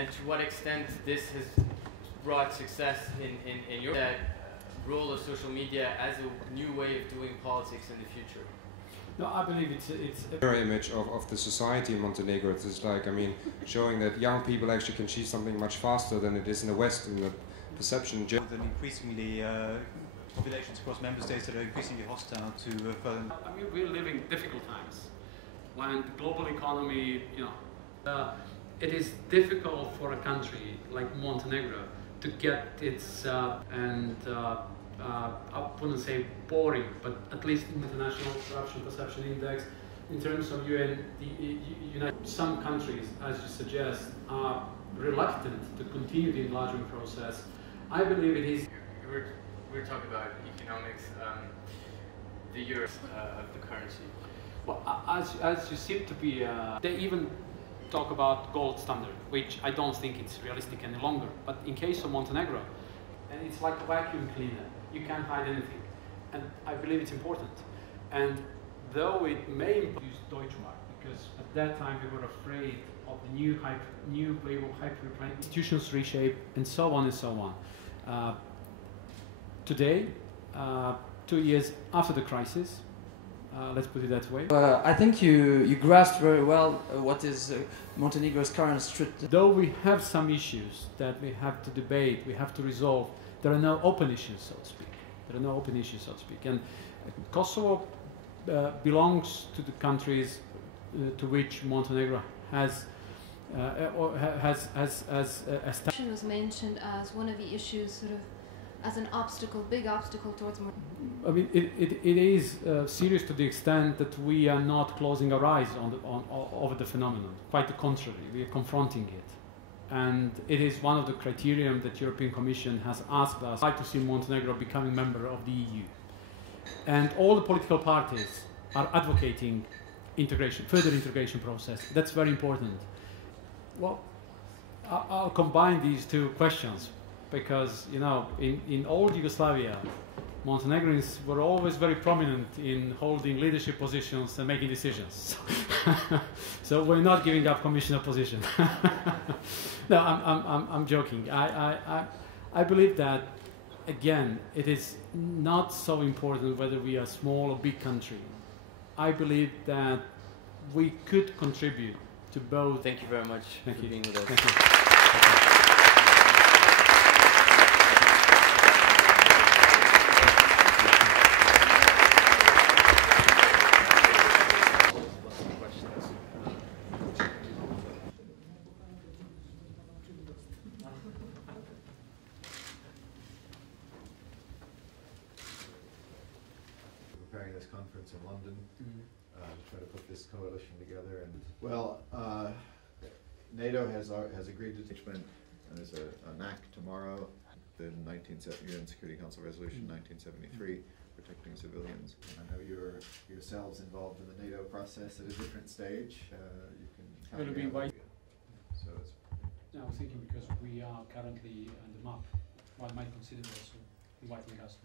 and to what extent this has brought success in your role of social media as a new way of doing politics in the future? No, I believe it's a mirror image of the society in Montenegro. It's like, I mean, showing that young people actually can achieve something much faster than it is in the West, in the perception. With an increasingly populations across member states that are increasingly hostile to foreign. I mean, we're living difficult times when the global economy, it is difficult for a country like Montenegro to get its I wouldn't say boring, but at least International Corruption Perception Index, in terms of some countries, as you suggest, are reluctant to continue the enlargement process. I believe it is. We're talking about economics, the euro of the currency. Well, as you seem to be, they even talk about gold standard, which I don't think it's realistic any longer. But in case of Montenegro, and it's like a vacuum cleaner. You can't hide anything, and I believe it's important. And though it may use Deutschmark, because at that time we were afraid of the new wave of hyperinflation, institutions reshape, and so on and so on. Today, 2 years after the crisis, let's put it that way. I think you grasped very well what is Montenegro's current strategy. Though we have some issues that we have to debate, we have to resolve, there are no open issues, so to speak. There are no open issues, so to speak. And Kosovo belongs to the countries to which Montenegro has established. Was mentioned as one of the issues, sort of as an obstacle, big obstacle towards more. I mean, it is serious to the extent that we are not closing our eyes over the phenomenon. Quite the contrary, we are confronting it. And it is one of the criteria that the European Commission has asked us to see Montenegro becoming a member of the EU. And all the political parties are advocating integration, further integration process. That's very important. Well, I'll combine these two questions because, in old Yugoslavia, Montenegrins were always very prominent in holding leadership positions and making decisions. So we're not giving up commissioner position. No, I'm joking. I believe that, again, it is not so important whether we are a small or big country. I believe that we could contribute to both. Thank you very much for being with us. Thank you. Preparing this conference in London to try to put this coalition together, and well, NATO has agreed to engagement, and there's an act tomorrow, the UN Security Council Resolution 1973, protecting civilians. I know you're yourselves involved in the NATO process at a different stage. You can. Will it be white? So it's. I was thinking because we are currently on the map, one might consider also inviting us.